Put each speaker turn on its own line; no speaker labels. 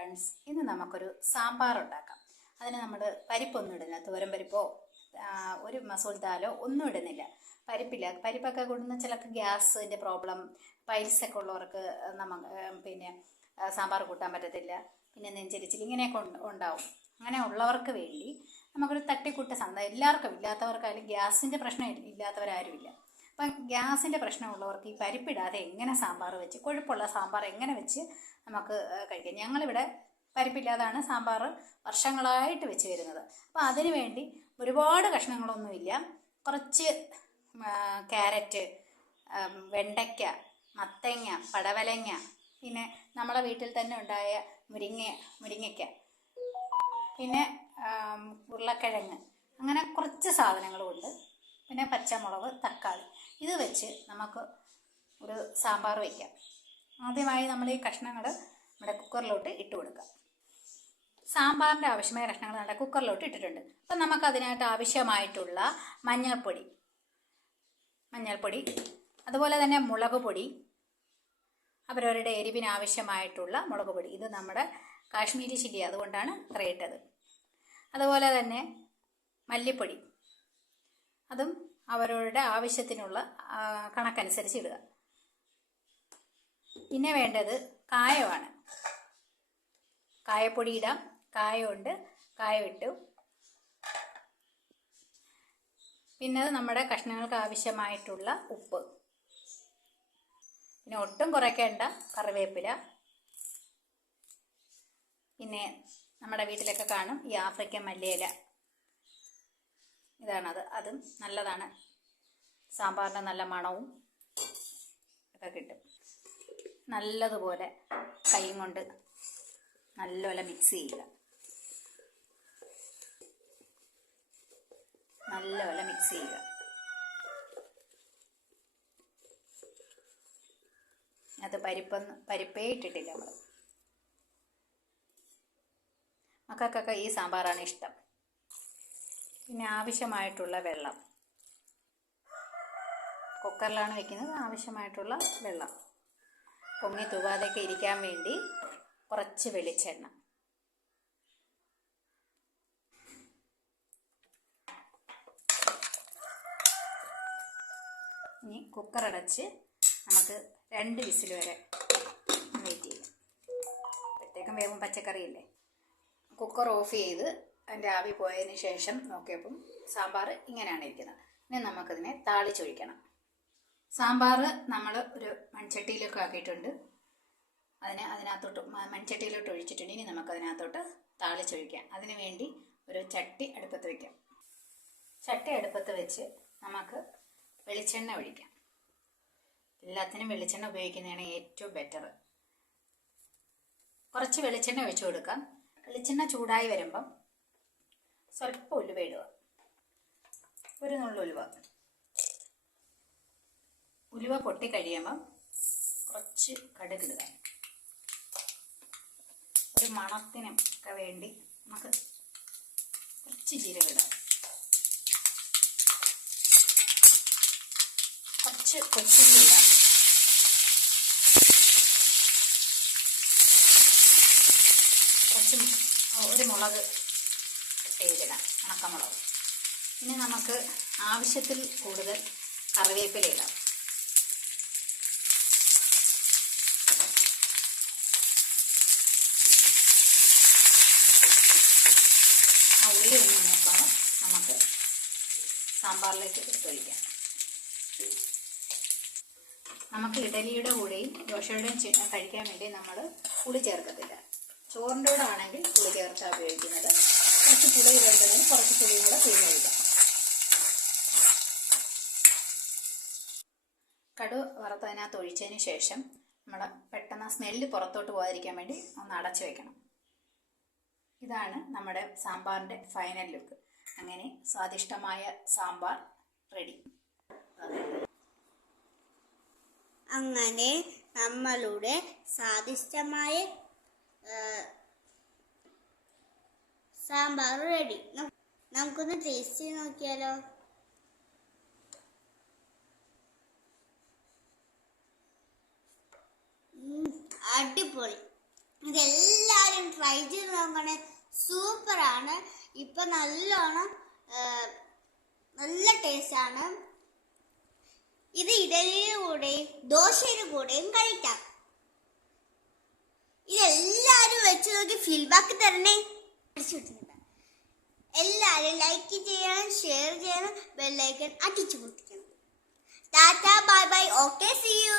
Friends ഇന്ന് നമുക്കൊരു സാമ്പാർ ഉണ്ടാക്കാം അതിന് നമ്മൾ പരിപ്പൊന്നും ഇടുന്നില്ല. തോരൻ പരിപ്പോ ഒരു മസൂൽ ദാലോ ഒന്നും ഇടുന്നില്ല. പരിപ്പില്ല. പരിപ്പൊക്കെ കൂടുന്ന ചിലർക്ക് ഗ്യാസിന്റെ പ്രോബ്ലം പൈൽസൊക്കെ ഉള്ളവർക്ക് നമ്മ പിന്നെ സാമ്പാർ കൂട്ടാൻ പറ്റത്തില്ല. പിന്നെ നെഞ്ചരിച്ചിൽ ഇങ്ങനെയൊക്കെ ഉണ്ട്- ഉണ്ടാവും. അങ്ങനെ ഉള്ളവർക്ക് വേണ്ടി നമുക്കൊരു തട്ടിക്കൂട്ട സാധനം എല്ലാവർക്കും ഇല്ലാത്തവർക്കായാലും ഗ്യാസിന്റെ പ്രശ്നം ഇല്ല- ഇല്ലാത്തവരാരുമില്ല. അപ്പം ഗ്യാസിന്റെ പ്രശ്നമുള്ളവർക്ക് ഈ പരിപ്പിടാതെ എങ്ങനെ സാമ്പാർ വെച്ച് കൊഴുപ്പുള്ള സാമ്പാർ എങ്ങനെ വെച്ച് നമുക്ക് കഴിക്കാം? ഞങ്ങളിവിടെ പരിപ്പില്ലാതാണ് സാമ്പാർ വർഷങ്ങളായിട്ട് വെച്ച് വരുന്നത്. അപ്പോൾ അതിനുവേണ്ടി ഒരുപാട് കഷ്ണങ്ങളൊന്നുമില്ല. കുറച്ച് ക്യാരറ്റ് വെണ്ടയ്ക്ക മത്തങ്ങ പടവലങ്ങ പിന്നെ നമ്മളെ വീട്ടിൽ തന്നെ ഉണ്ടായ മുരിങ്ങ മുരിങ്ങയ്ക്ക പിന്നെ ഉരുളക്കിഴങ്ങ് അങ്ങനെ കുറച്ച് സാധനങ്ങളുമുണ്ട്. പിന്നെ പച്ചമുളക് തക്കാളി. ഇത് വെച്ച് നമുക്ക് ഒരു സാമ്പാർ വയ്ക്കാം ആദ്യമായി നമ്മൾ ഈ കഷ്ണങ്ങൾ നമ്മുടെ കുക്കറിലോട്ട് ഇട്ട് കൊടുക്കാം. സാമ്പാറിന്റെ ആവശ്യമായ കഷ്ണങ്ങൾ നമ്മുടെ കുക്കറിലോട്ട് ഇട്ടിട്ടുണ്ട്. അപ്പം നമുക്ക് അതിനായിട്ട് ആവശ്യമായിട്ടുള്ള മഞ്ഞൾപ്പൊടി മഞ്ഞൾപ്പൊടി അതുപോലെ തന്നെ മുളക് പൊടി അവരവരുടെ എരിവിന് ആവശ്യമായിട്ടുള്ള മുളക് പൊടി. ഇത് നമ്മുടെ കാശ്മീരി ചില്ലി അതുകൊണ്ടാണ് ഇത്ര ഇട്ടത് അതുപോലെ തന്നെ മല്ലിപ്പൊടി. അതും അവരവരുടെ ആവശ്യത്തിനുള്ള കണക്കനുസരിച്ച് ഇടുക. പിന്നെ വേണ്ടത് കായമാണ്. കായപ്പൊടി ഇടാം. കായമുണ്ട്. കായം ഇട്ടു പിന്നെ നമ്മുടെ കഷ്ണങ്ങൾക്ക് ആവശ്യമായിട്ടുള്ള ഉപ്പ്. പിന്നെ ഒട്ടും കുറയ്ക്കേണ്ട കറിവേപ്പില. പിന്നെ നമ്മുടെ വീട്ടിലൊക്കെ കാണും ഈ ആഫ്രിക്കൻ മല്ലിയില. ഇതാണത് അതും. നല്ലതാണ്. സാമ്പാറിന് നല്ല മണവും ഒക്കെ കിട്ടും. നല്ലതുപോലെ കൈ കൊണ്ട് നല്ലപോലെ മിക്സ് ചെയ്യുക. നല്ലപോലെ മിക്സ് ചെയ്യുക. അത് പരിപ്പൊന്ന് പരിപ്പേ ഇട്ടിട്ടില്ല നമ്മൾ മക്കൾക്കൊക്കെ ഈ സാമ്പാറാണ് ഇഷ്ടം. പിന്നെ ആവശ്യമായിട്ടുള്ള വെള്ളം. കുക്കറിലാണ് വെക്കുന്നത്. ആവശ്യമായിട്ടുള്ള വെള്ളം. പൊങ്ങി തൂവാതെയൊക്കെ ഇരിക്കാൻ വേണ്ടി കുറച്ച് വെളിച്ചെണ്ണ. ഇനി കുക്കർ അടച്ച് നമുക്ക് രണ്ട് വിസിൽ വരെ വെയിറ്റ് ചെയ്യാം. അപ്പോഴത്തേക്കും വേവും പച്ചക്കറിയില്ലേ? കുക്കർ ഓഫ് ചെയ്ത് അതിന്റെ ആവി പോയതിന് ശേഷം നോക്കിയപ്പം സാമ്പാർ ഇങ്ങനെയാണ് ഇരിക്കുന്നത്. ഇനി നമുക്കതിനെ താളിച്ചൊഴിക്കണം. സാമ്പാർ നമ്മൾ ഒരു മൺചട്ടിയിലൊക്കെ ആക്കിയിട്ടുണ്ട്. അതിനെ അതിനകത്തോട്ട് മൺചട്ടിയിലോട്ട് ഒഴിച്ചിട്ടുണ്ട്. ഇനി നമുക്കതിനകത്തോട്ട് താളിച്ചൊഴിക്കാം. അതിന് വേണ്ടി ഒരു ചട്ടി അടുപ്പത്ത് വയ്ക്കാം ചട്ടി അടുപ്പത്ത് വെച്ച് നമുക്ക് വെളിച്ചെണ്ണ ഒഴിക്കാം. എല്ലാത്തിനും വെളിച്ചെണ്ണ ഉപയോഗിക്കുന്നതാണ് ഏറ്റവും ബെറ്റർ കുറച്ച് വെളിച്ചെണ്ണ ഒഴിച്ചു കൊടുക്കാം. വെളിച്ചെണ്ണ ചൂടായി വരുമ്പം സ്വല്പം ഉലുവ ഇടുക. ഒരു നുള്ളു ഉലുവ. ഉലുവ പൊട്ടി കഴിയുമ്പോൾ കുറച്ച് കടുകിടുക ഒരു മണത്തിനും ഒക്കെ വേണ്ടി നമുക്ക് കുറച്ച് ജീരകം കുറച്ച് കൊച്ചുള്ളി ഇടാം. കുറച്ച് ഒരു മുളക് ചെയ്തിടാം ഉണക്കമുളക്. ഇനി നമുക്ക് ആവശ്യത്തിൽ കൂടുതൽ കറിവേപ്പില ഇടാം. ഉള്ളി ഒന്ന് നോക്കാം. നമുക്ക് സാമ്പാറിലേക്ക് എടുത്തൊഴിക്കാം നമുക്ക് ഇഡലിയുടെ കൂടെയും ദോശയുടെയും കഴിക്കാൻ വേണ്ടി നമ്മൾ പുളി ചേർക്കത്തില്ല. ചോറിന്റെ കൂടെ ആണെങ്കിൽ പുളി ചേർത്താണ് ഉപയോഗിക്കുന്നത്. കുറച്ച് പുളി വേണ്ടതിന് കുറച്ച് പുളിയും കൂടെ പിഴിഞ്ഞൊഴിക്കാം കടു വറുത്തതിനകത്ത് ഒഴിച്ചതിന് ശേഷം നമ്മൾ പെട്ടെന്ന് സ്മെല്ല് പുറത്തോട്ട് പോകാതിരിക്കാൻ വേണ്ടി ഒന്ന് അടച്ചു വെക്കണം. ഇതാണ് നമ്മുടെ സാമ്പാറിന്റെ ഫൈനൽ ലുക്ക് അങ്ങനെ സ്വാദിഷ്ടമായ സാമ്പാർ റെഡി
അങ്ങനെ നമ്മളുടെ സ്വാദിഷ്ടമായ സാമ്പാർ റെഡി നമുക്കൊന്ന് ടേസ്റ്റ് ചെയ്ത് നോക്കിയാലോ? അടിപൊളി. ഇതെല്ലാവരും ട്രൈ ചെയ്ത് നോക്കണേ. സൂപ്പറാണ് ഇപ്പൊ നല്ലോണം നല്ല ടേസ്റ്റ് ആണ്. ഇത് ഇഡലിയുടെ കൂടെയും ദോശയുടെ കൂടെയും കഴിക്കാം. ഇതെല്ലാരും വെച്ച് നോക്കി ഫീഡ്ബാക്ക് തരണേ. അടിച്ചു വിട്ടിട്ടുണ്ട്. എല്ലാവരും ലൈക്ക് ചെയ്യണം ഷെയർ ചെയ്യണം ബെല്ലൈക്കൺ അടിച്ചു പൊട്ടിക്കണം. Tata bye bye okay see you